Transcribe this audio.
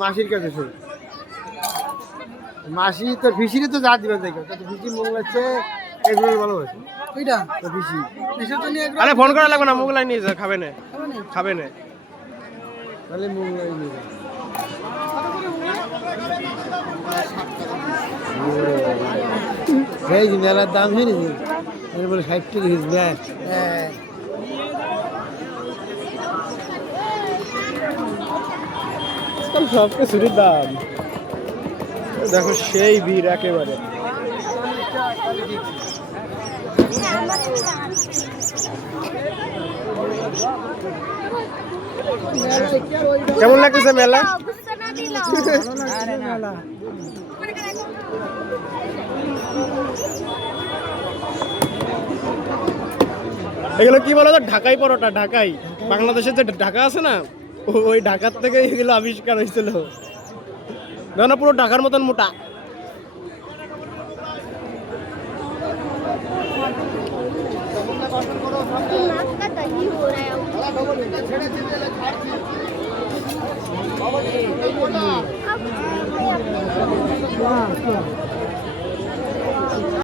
মাসির কাছে শুন মাসি তো ফিসিরে তো যা দিবেন দেখো ফিসি মোগল আছে এগুলো ভালোবাসে ওইটা তো ফিসি আরে ফোন করা লাগবে না মোগলাই নিয়ে যা খাবে না খাবে না তাহলে মোগলাই নিয়ে এই যে মেলার দাম শুনেছি এর বলে 60 টাকা হিসবে হ্যাঁ সব কিছুর দাম দেখো সেই ভিড় একেবারে কেমন লাগতেছে মেলা এগুলো কি বলো তো ঢাকাই পরোটা ঢাকাই বাংলাদেশের যে ঢাকা আছে না ওই ঢাকার থেকে এগুলো আবিষ্কার হয়েছিল না পুরো ঢাকার মতন মোটা